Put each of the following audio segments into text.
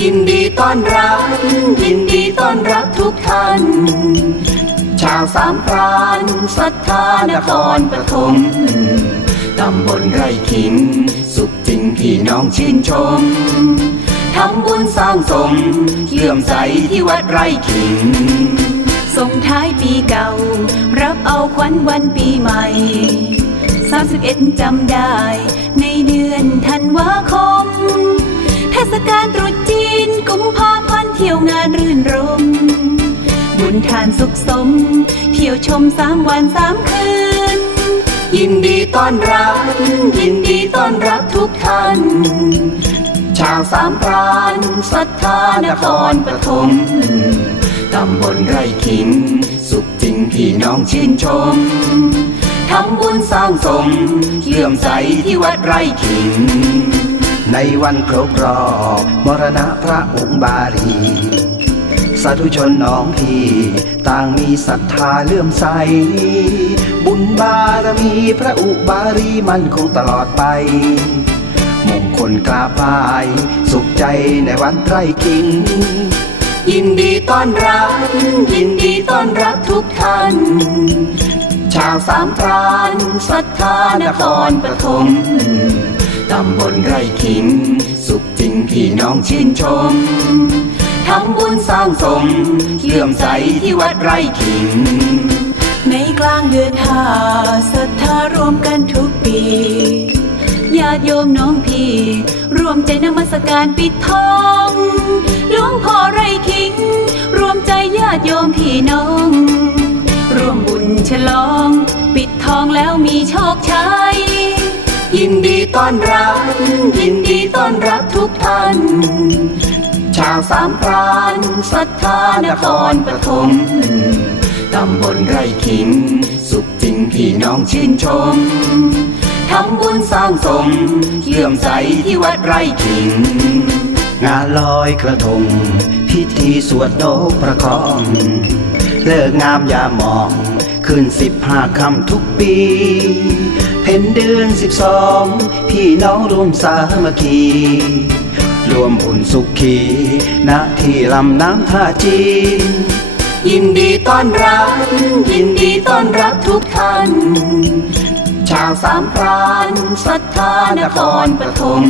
ยินดีต้อนรับ ยินดีต้อนรับทุกท่าน ชาวสามพรานศรัทธานครปฐมตำบลไร่ขิง สุขจริงพี่น้องชื่นชม ทำบุญสร้างสมเลื่อมใสที่วัดไร่ขิง ส่งท้ายปีเก่า รับเอาขวัญวันปีใหม่ 31จำได้ ในเดือนธันวาคม เทศกาลตรุ บุญทานสุขสม เที่ยวชมสามวันสามคืน ยินดีต้อนรับ ยินดีต้อนรับทุกท่าน ชาวสามพรานศรัทธานครปฐมตำบลไร่ขิง สุขจริงพี่น้องชื่นชมทำบุญสร้างสมเลื่อมใสที่วัดไร่ขิง ในวันครบรอบมรณะพระองค์บาลีาธุชนน้องพี่ ต่างมีศรัทธาเลื่อมใส บุญบารมีพระอุบารีมันคงตลอดไป มงคลกราบไหว้สุขใจในวันไตรกิงยินดีต้อนรับ ยินดีต้อนรับทุกท่าน ชาวสามพรานศรัทธานครปฐมตำบลไร่ขิง สุขจริงพี่น้องชื่นชมำบุญสร้างสมเลื่อมใสที่วัดไร่ขิง ในกลางเดือนห้าศรัทธารวมกันทุกปี ญาติโยมน้องพี่รวมใจนมัสการปิดทองหลวงพ่อไรคิง รวมใจญาติโยมพี่น้อง ร่วมบุญฉลอง ปิดทองแล้วมีโชคชัยยินดีต้อนรับ ยินดีต้อนรับทุกท่าน ชาวสามพรานศรัทธานครปฐมตำบลไร่ขิง สุขจริงพี่น้องชื่นชมทำบุญสร้างสมเลื่อมใสที่วัดไร่ขิง งานลอยกระทง พิธีสวดโดประคอง เลิกงามยามหมองขึ้นสิบห้าคำทุกปี เพ็ญเดือนสิบสองพี่น้องรวมสามัคคี รวมบุญสุขีณที่ลำน้ำท่าจีน ยินดีต้อนรับ ยินดีต้อนรับทุกท่าน ชาวสามพรานศรัทธานครปฐม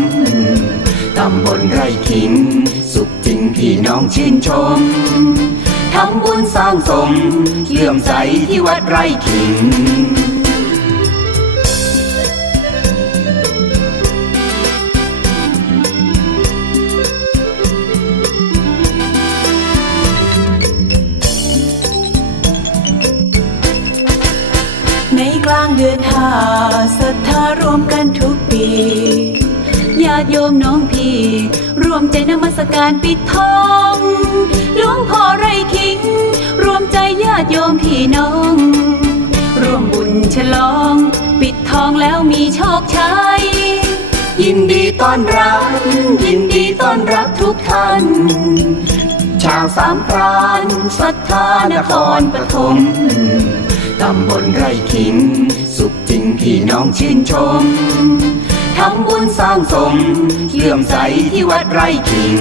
ตำบลไร่ขิงสุขจริงพี่น้องชื่นชมทำบุญสร้างสมเลื่อมใสที่วัดไร่ขิง ลางเดือนหาศรัทธารวมกันทุกปีญาติโยมน้องพี่รวมใจนมัสการปิดทองหลวงพ่อไรคิง รวมใจญาติโยมพี่น้อง รวมบุญฉลอง ปิดทองแล้วมีโชคชัยยินดีต้อนรับ ยินดีต้อนรับทุกท่าน ชาวสามพรานศรัทธานครปฐม ตำบลไร่ขิง สุขจริงพี่น้องชื่นชม ทำบุญสร้างสมเลื่อมใสที่วัดไร่ขิง